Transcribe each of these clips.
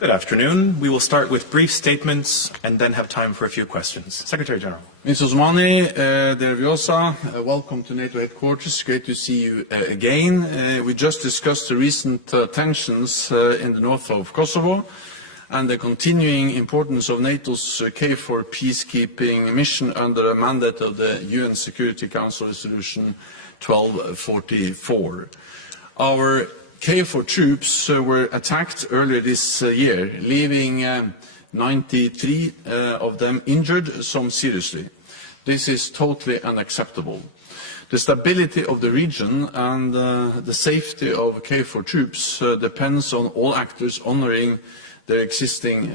Good afternoon. We will start with brief statements and then have time for a few questions. Secretary General. Mr. Osmani, dear Vjosa, welcome to NATO headquarters. Great to see you again. We just discussed the recent tensions in the north of Kosovo and the continuing importance of NATO's KFOR peacekeeping mission under a mandate of the UN Security Council Resolution 1244. Our KFOR troops were attacked earlier this year, leaving 93 of them injured, some seriously. This is totally unacceptable. The stability of the region and the safety of KFOR troops depends on all actors honoring their existing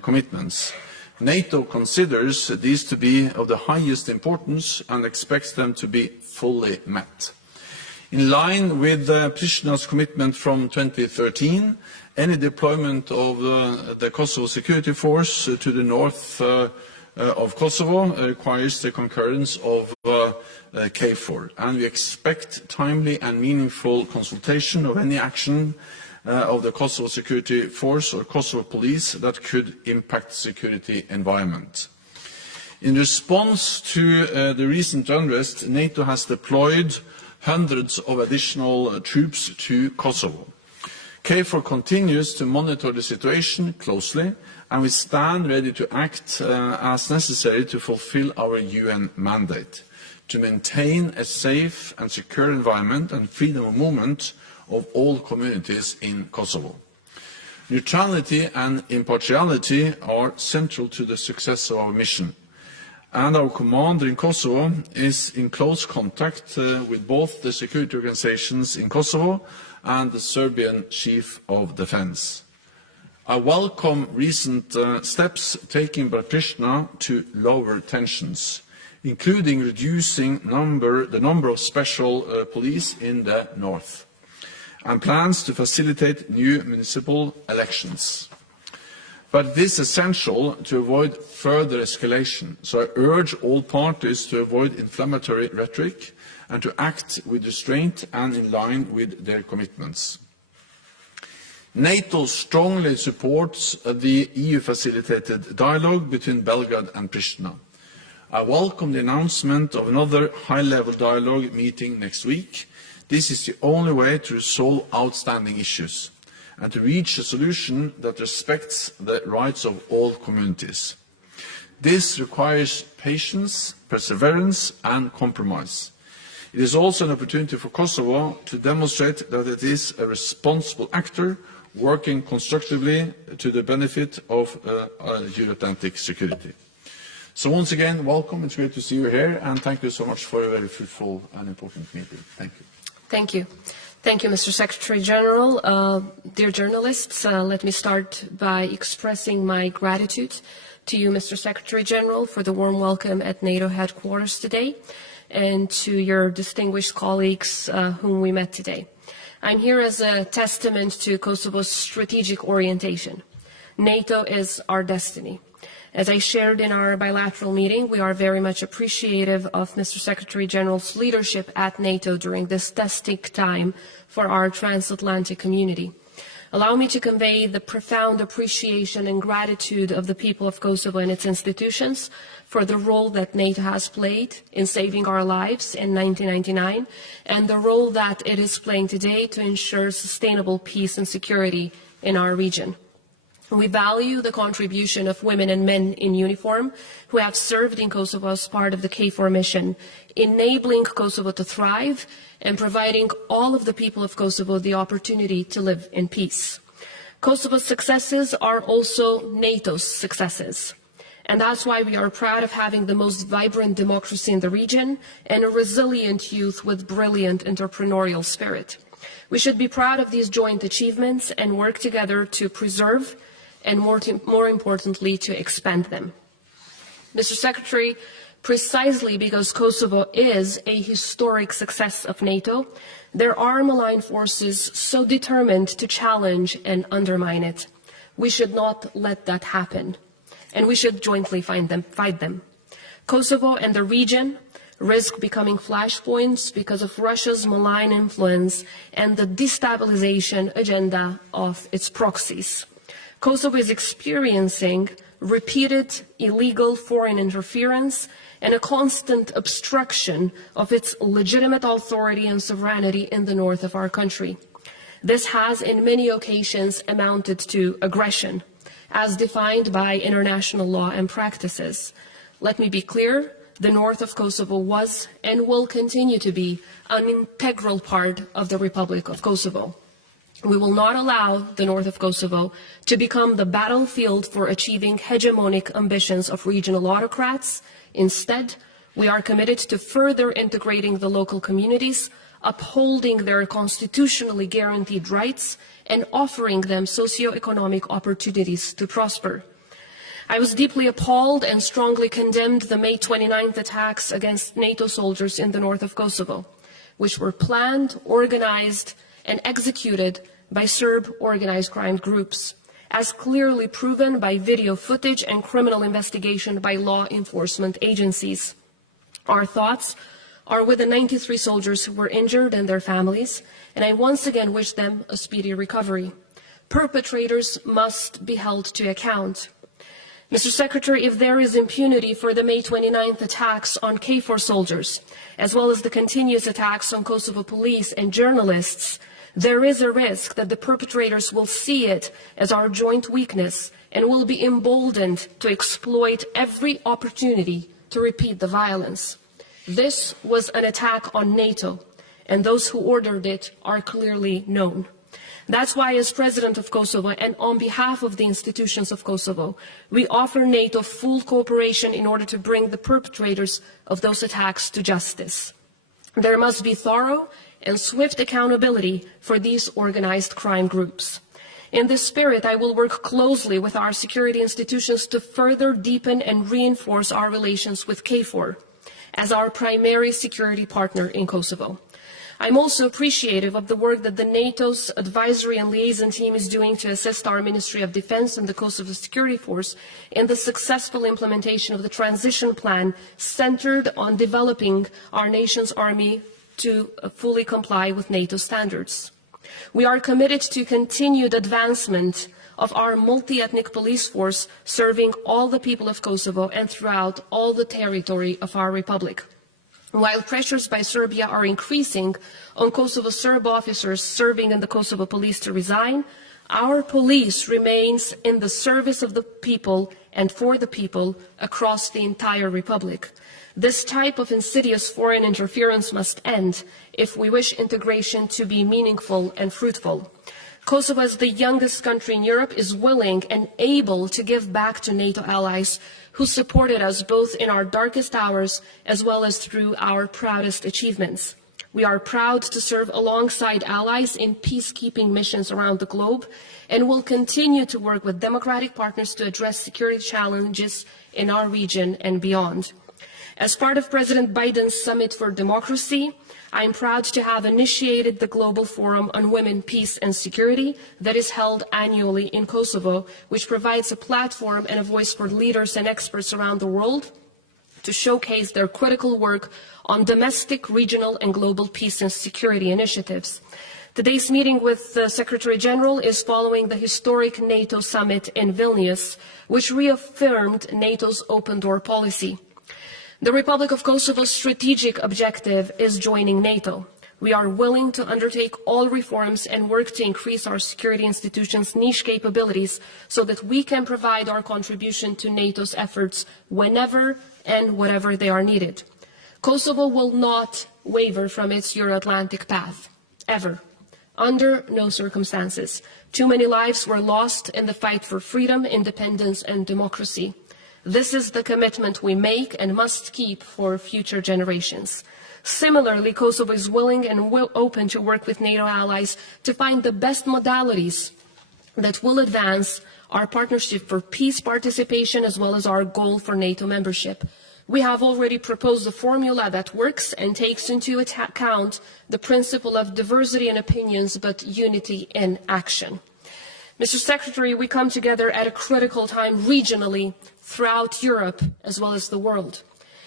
commitments. NATO considers these to be of the highest importance and expects them to be fully met. In line with Prishtina's commitment from 2013, any deployment of the Kosovo Security Force to the north of Kosovo requires the concurrence of KFOR, and we expect timely and meaningful consultation of any action of the Kosovo Security Force or Kosovo Police that could impact the security environment. In response to the recent unrest, NATO has deployed hundreds of additional troops to Kosovo. KFOR continues to monitor the situation closely, and we stand ready to act as necessary to fulfill our UN mandate, to maintain a safe and secure environment and freedom of movement of all communities in Kosovo. Neutrality and impartiality are central to the success of our mission, and our commander in Kosovo is in close contact with both the security organizations in Kosovo and the Serbian Chief of Defense. I welcome recent steps taken by Pristina to lower tensions, including reducing the number of special police in the north, and plans to facilitate new municipal elections. But it is essential to avoid further escalation, so I urge all parties to avoid inflammatory rhetoric and to act with restraint and in line with their commitments. NATO strongly supports the EU-facilitated dialogue between Belgrade and Pristina. I welcome the announcement of another high-level dialogue meeting next week. This is the only way to resolve outstanding issues and to reach a solution that respects the rights of all communities. This requires patience, perseverance and compromise. It is also an opportunity for Kosovo to demonstrate that it is a responsible actor working constructively to the benefit of Euro-Atlantic security. So once again, welcome. It's great to see you here, and thank you so much for a very fruitful and important meeting. Thank you. Thank you. Thank you, Mr. Secretary General. Dear journalists, let me start by expressing my gratitude to you, Mr. Secretary General, for the warm welcome at NATO headquarters today, and to your distinguished colleagues whom we met today. I'm here as a testament to Kosovo's strategic orientation. NATO is our destiny. As I shared in our bilateral meeting, we are very much appreciative of Mr. Secretary General's leadership at NATO during this testing time for our transatlantic community. Allow me to convey the profound appreciation and gratitude of the people of Kosovo and its institutions for the role that NATO has played in saving our lives in 1999 and the role that it is playing today to ensure sustainable peace and security in our region. We value the contribution of women and men in uniform who have served in Kosovo as part of the KFOR mission, enabling Kosovo to thrive and providing all of the people of Kosovo the opportunity to live in peace. Kosovo's successes are also NATO's successes. And that's why we are proud of having the most vibrant democracy in the region and a resilient youth with brilliant entrepreneurial spirit. We should be proud of these joint achievements and work together to preserve and more importantly, to expand them. Mr. Secretary, precisely because Kosovo is a historic success of NATO, there are malign forces so determined to challenge and undermine it. We should not let that happen, and we should jointly fight them. Kosovo and the region risk becoming flashpoints because of Russia's malign influence and the destabilization agenda of its proxies. Kosovo is experiencing repeated illegal foreign interference and a constant obstruction of its legitimate authority and sovereignty in the north of our country. This has, in many occasions, amounted to aggression, as defined by international law and practices. Let me be clear, the north of Kosovo was and will continue to be an integral part of the Republic of Kosovo. We will not allow the north of Kosovo to become the battlefield for achieving hegemonic ambitions of regional autocrats. Instead, we are committed to further integrating the local communities, upholding their constitutionally guaranteed rights, and offering them socio-economic opportunities to prosper. I was deeply appalled and strongly condemned the May 29th attacks against NATO soldiers in the north of Kosovo, which were planned, organized, and executed by Serb organized crime groups, as clearly proven by video footage and criminal investigation by law enforcement agencies. Our thoughts are with the 93 soldiers who were injured and their families, and I once again wish them a speedy recovery. Perpetrators must be held to account. Mr. Secretary, if there is impunity for the May 29th attacks on KFOR soldiers, as well as the continuous attacks on Kosovo police and journalists, there is a risk that the perpetrators will see it as our joint weakness and will be emboldened to exploit every opportunity to repeat the violence. This was an attack on NATO, and those who ordered it are clearly known. That's why, as President of Kosovo and on behalf of the institutions of Kosovo, we offer NATO full cooperation in order to bring the perpetrators of those attacks to justice. There must be thorough and swift accountability for these organized crime groups. In this spirit, I will work closely with our security institutions to further deepen and reinforce our relations with KFOR as our primary security partner in Kosovo. I'm also appreciative of the work that the NATO's advisory and liaison team is doing to assist our Ministry of Defense and the Kosovo Security Force in the successful implementation of the transition plan centered on developing our nation's army to fully comply with NATO standards. We are committed to continued advancement of our multi-ethnic police force serving all the people of Kosovo and throughout all the territory of our republic. While pressures by Serbia are increasing on Kosovo Serb officers serving in the Kosovo police to resign, our police remains in the service of the people and for the people across the entire republic. This type of insidious foreign interference must end if we wish integration to be meaningful and fruitful. Kosovo, as the youngest country in Europe, is willing and able to give back to NATO allies who supported us both in our darkest hours as well as through our proudest achievements. We are proud to serve alongside allies in peacekeeping missions around the globe and will continue to work with democratic partners to address security challenges in our region and beyond. As part of President Biden's Summit for Democracy, I am proud to have initiated the Global Forum on Women, Peace and Security that is held annually in Kosovo, which provides a platform and a voice for leaders and experts around the world to showcase their critical work on domestic, regional and global peace and security initiatives. Today's meeting with the Secretary General is following the historic NATO summit in Vilnius, which reaffirmed NATO's open door policy. The Republic of Kosovo's strategic objective is joining NATO. We are willing to undertake all reforms and work to increase our security institutions' niche capabilities so that we can provide our contribution to NATO's efforts whenever and whatever they are needed. Kosovo will not waver from its Euro-Atlantic path, ever, under no circumstances. Too many lives were lost in the fight for freedom, independence and democracy. This is the commitment we make and must keep for future generations. Similarly, Kosovo is willing and open to work with NATO allies to find the best modalities that will advance our partnership for peace participation as well as our goal for NATO membership. We have already proposed a formula that works and takes into account the principle of diversity in opinions but unity in action. Mr. Secretary, we come together at a critical time regionally throughout Europe as well as the world.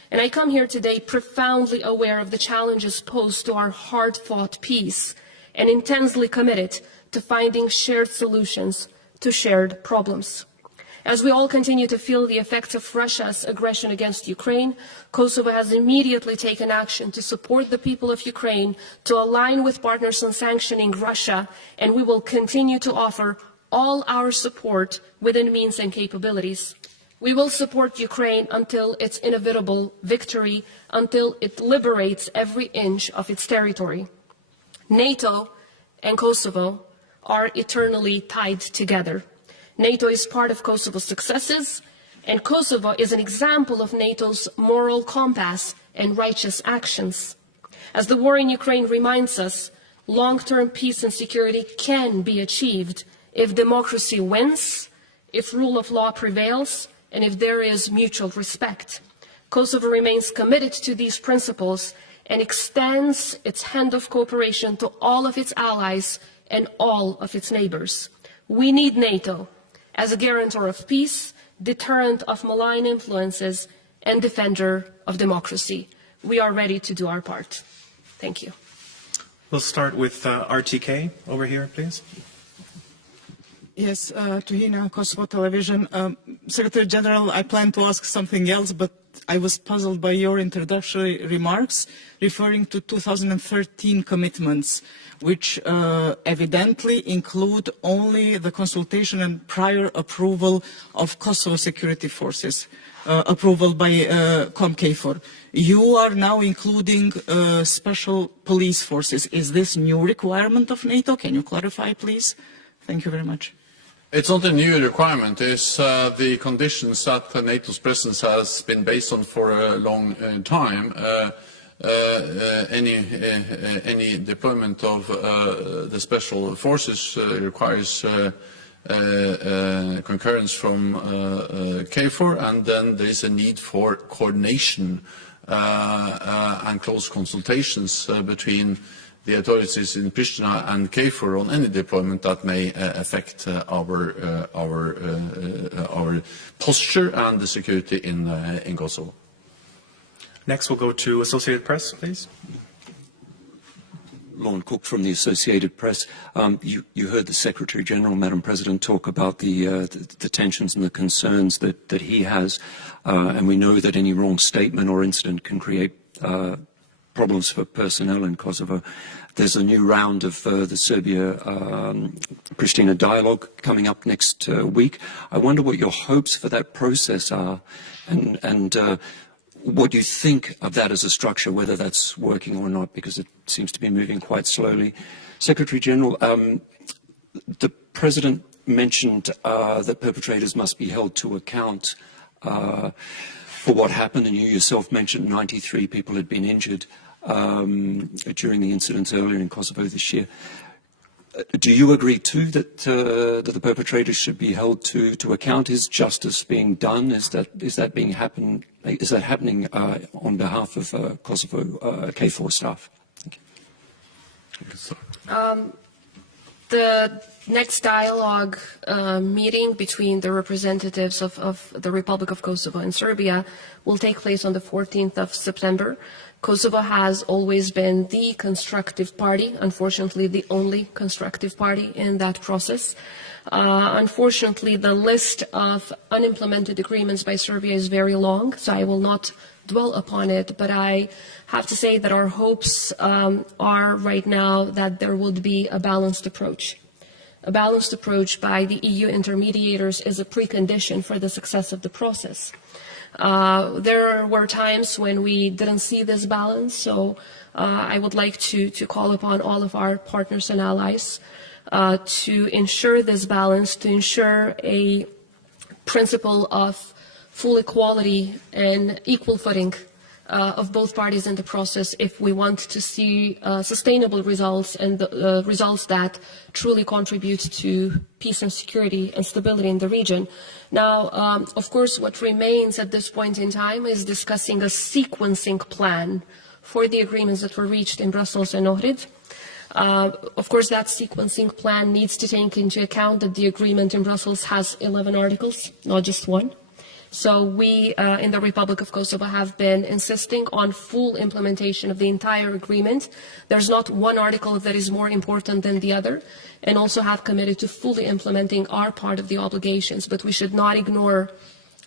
And I come here today profoundly aware of the challenges posed to our hard-fought peace and intensely committed to finding shared solutions to shared problems. As we all continue to feel the effects of Russia's aggression against Ukraine, Kosovo has immediately taken action to support the people of Ukraine, to align with partners on sanctioning Russia, and we will continue to offer all our support within means and capabilities. We will support Ukraine until its inevitable victory, until it liberates every inch of its territory. NATO and Kosovo are eternally tied together. NATO is part of Kosovo's successes, and Kosovo is an example of NATO's moral compass and righteous actions. As the war in Ukraine reminds us, long-term peace and security can be achieved if democracy wins, if rule of law prevails, and if there is mutual respect. Kosovo remains committed to these principles and extends its hand of cooperation to all of its allies and all of its neighbors. We need NATO as a guarantor of peace, deterrent of malign influences, and defender of democracy. We are ready to do our part. Thank you. We'll start with RTK over here, please. Yes, Tuhina, Kosovo Television. Secretary General, I plan to ask something else, but I was puzzled by your introductory remarks referring to 2013 commitments, which evidently include only the consultation and prior approval of Kosovo security forces, approval by COMKFOR. You are now including special police forces. Is this new requirement of NATO? Can you clarify, please? Thank you very much. It's not a new requirement. It's the conditions that the NATO's presence has been based on for a long time. Any deployment of the special forces requires concurrence from KFOR, and then there is a need for coordination and close consultations between the authorities in Pristina and KFOR on any deployment that may affect our posture and the security in Kosovo. Next, we'll go to Associated Press, please. Lorne Cook from the Associated Press. You heard the Secretary General, Madam President, talk about the tensions and the concerns that he has, and we know that any wrong statement or incident can create problems for personnel in Kosovo. There's a new round of the Serbia-Pristina dialogue coming up next week. I wonder what your hopes for that process are, and what you think of that as a structure, whether that's working or not, because it seems to be moving quite slowly. Secretary General, the President mentioned that perpetrators must be held to account for what happened, and you yourself mentioned 93 people had been injured during the incidents earlier in Kosovo this year. Do you agree too that the perpetrators should be held to account? Is justice being done? Is that happening on behalf of Kosovo KFOR staff? Thank you. The next dialogue meeting between the representatives of the Republic of Kosovo and Serbia will take place on the 14th of September. Kosovo has always been the constructive party, unfortunately the only constructive party in that process. Unfortunately, the list of unimplemented agreements by Serbia is very long, so I will not dwell upon it, but I have to say that our hopes are right now that there would be a balanced approach. A balanced approach by the EU intermediators is a precondition for the success of the process. There were times when we didn't see this balance, so I would like to call upon all of our partners and allies to ensure this balance, to ensure a principle of full equality and equal footing of both parties in the process if we want to see sustainable results and results that truly contribute to peace and security and stability in the region. Now, of course, what remains at this point in time is discussing a sequencing plan for the agreements that were reached in Brussels and Ohrid. Of course, that sequencing plan needs to take into account that the agreement in Brussels has 11 articles, not just one. So we in the Republic of Kosovo have been insisting on full implementation of the entire agreement. There's not one article that is more important than the other, and also have committed to fully implementing our part of the obligations. But we should not ignore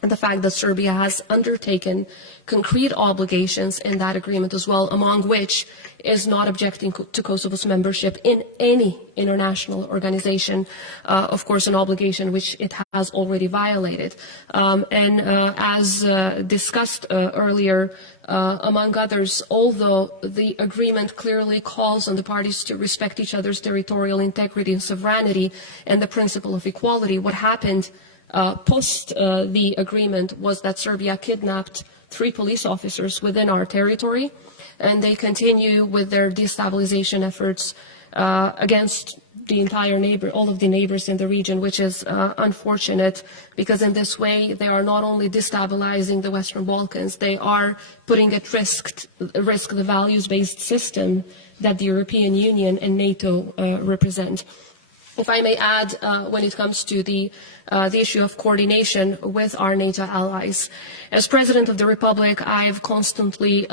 the fact that Serbia has undertaken concrete obligations in that agreement as well, among which is not objecting to Kosovo's membership in any international organization, of course an obligation which it has already violated. As discussed earlier, among others, although the agreement clearly calls on the parties to respect each other's territorial integrity and sovereignty and the principle of equality, what happened post the agreement was that Serbia kidnapped 3 police officers within our territory, and they continue with their destabilization efforts against the entire all of the neighbors in the region, which is unfortunate, because in this way they are not only destabilizing the Western Balkans, they are putting at risk the values-based system that the European Union and NATO represent. If I may add, when it comes to the issue of coordination with our NATO allies, as President of the Republic, I have constantly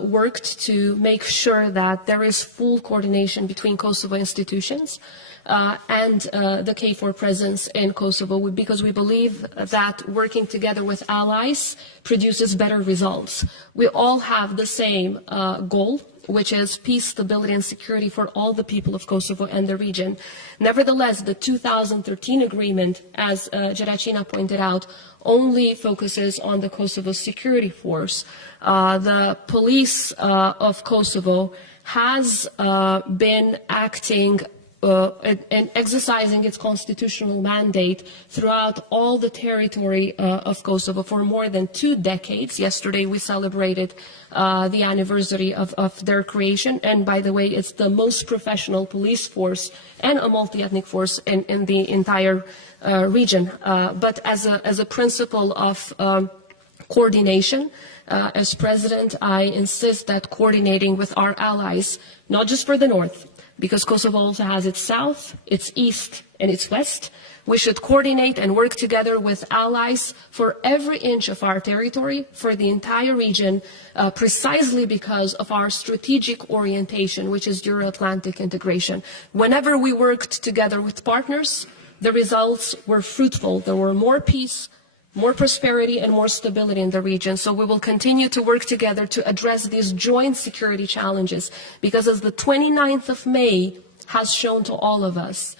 worked to make sure that there is full coordination between Kosovo institutions and the KFOR presence in Kosovo, because we believe that working together with allies produces better results. We all have the same goal, which is peace, stability, and security for all the people of Kosovo and the region. Nevertheless, the 2013 agreement, as Jaracina pointed out, only focuses on the Kosovo security force. The police of Kosovo has been acting and exercising its constitutional mandate throughout all the territory of Kosovo for more than 2 decades. Yesterday we celebrated the anniversary of their creation, and by the way, it's the most professional police force and a multi-ethnic force in the entire region. But as a principle of coordination, as President, I insist that coordinating with our allies, not just for the North, because Kosovo also has its south, its east, and its west, we should coordinate and work together with allies for every inch of our territory, for the entire region, precisely because of our strategic orientation, which is Euro-Atlantic integration. Whenever we worked together with partners, the results were fruitful. There were more peace, more prosperity, and more stability in the region. So we will continue to work together to address these joint security challenges, because as the 29th of May has shown to all of us,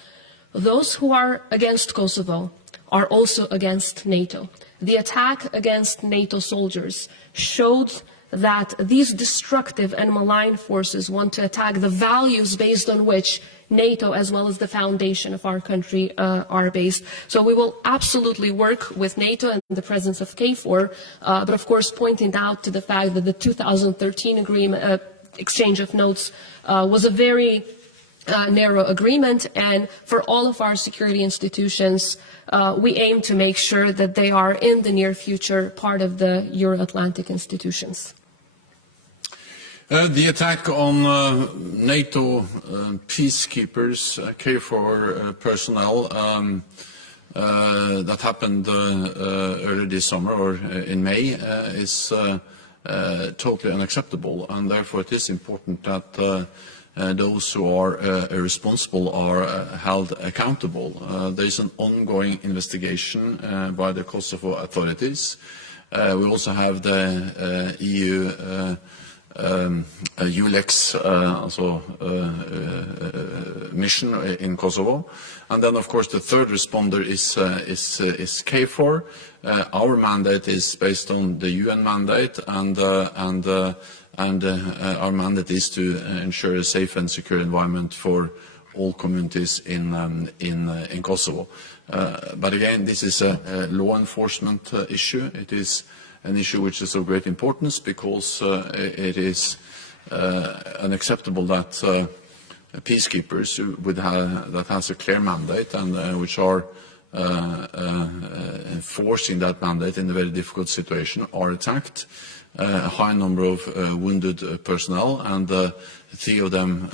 those who are against Kosovo are also against NATO. The attack against NATO soldiers showed that these destructive and malign forces want to attack the values based on which NATO, as well as the foundation of our country, are based. So we will absolutely work with NATO and the presence of KFOR, but of course pointing out to the fact that the 2013 agreement, exchange of notes, was a very narrow agreement, and for all of our security institutions, we aim to make sure that they are in the near future part of the Euro-Atlantic institutions. The attack on NATO peacekeepers, KFOR personnel, that happened earlier this summer or in May is totally unacceptable, and therefore it is important that those who are responsible are held accountable. There is an ongoing investigation by the Kosovo authorities. We also have the EU ULEX mission in Kosovo, and then of course the third responder is KFOR. Our mandate is based on the UN mandate, and our mandate is to ensure a safe and secure environment for all communities in Kosovo. But again, this is a law enforcement issue. It is an issue which is of great importance, because it is unacceptable that peacekeepers that has a clear mandate and which are enforcing that mandate in a very difficult situation are attacked. A high number of wounded personnel, and 3 of them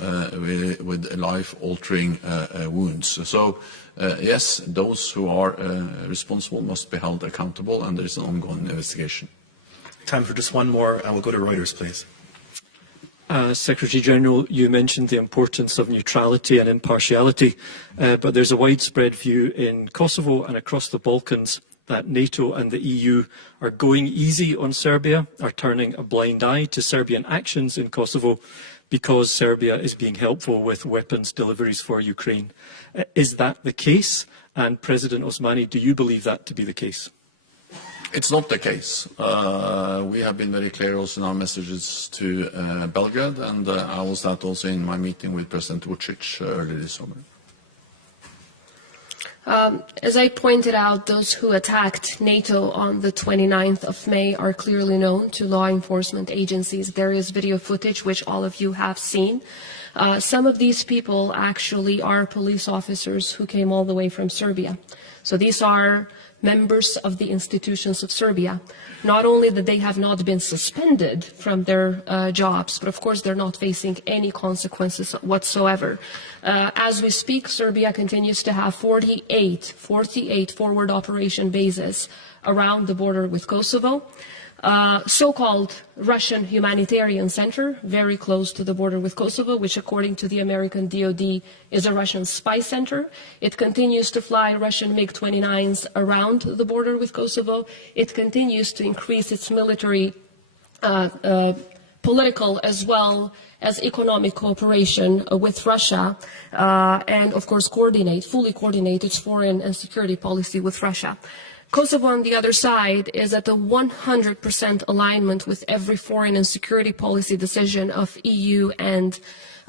with life-altering wounds. So, yes, those who are responsible must be held accountable, and there is an ongoing investigation. Time for just one more. I will go to Reuters, please. Secretary General, you mentioned the importance of neutrality and impartiality, but there's a widespread view in Kosovo and across the Balkans that NATO and the EU are going easy on Serbia, are turning a blind eye to Serbian actions in Kosovo because Serbia is being helpful with weapons deliveries for Ukraine. Is that the case? And President Osmani, do you believe that to be the case? It's not the case. We have been very clear also in our messages to Belgrade, and I was that also in my meeting with President Vučić earlier this summer. As I pointed out, those who attacked NATO on the 29th of May are clearly known to law enforcement agencies. There is video footage, which all of you have seen. Some of these people actually are police officers who came all the way from Serbia. So these are members of the institutions of Serbia. Not only that they have not been suspended from their jobs, but of course they're not facing any consequences whatsoever. As we speak, Serbia continues to have 48 forward operation bases around the border with Kosovo. So-called Russian humanitarian center, very close to the border with Kosovo, which according to the American DoD is a Russian spy center. It continues to fly Russian MiG-29s around the border with Kosovo. It continues to increase its military, political as well as economic cooperation with Russia, and of course fully coordinate its foreign and security policy with Russia. Kosovo, on the other side, is at a 100% alignment with every foreign and security policy decision of EU and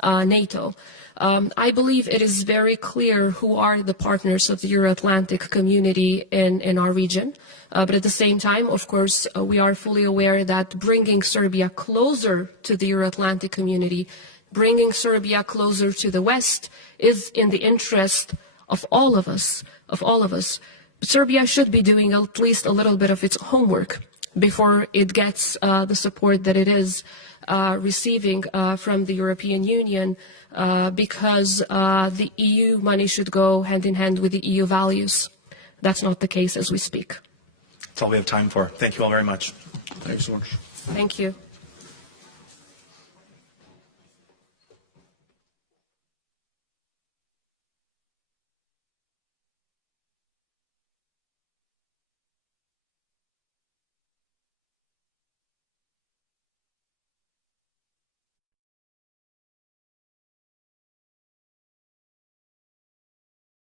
NATO. I believe it is very clear who are the partners of the Euro-Atlantic community in our region. But at the same time, of course, we are fully aware that bringing Serbia closer to the Euro-Atlantic community, bringing Serbia closer to the West, is in the interest of all of us, Serbia should be doing at least a little bit of its homework before it gets the support that it is receiving from the European Union, because the EU money should go hand in hand with the EU values. That's not the case as we speak. That's all we have time for. Thank you all very much. Thanks so much. Thank you.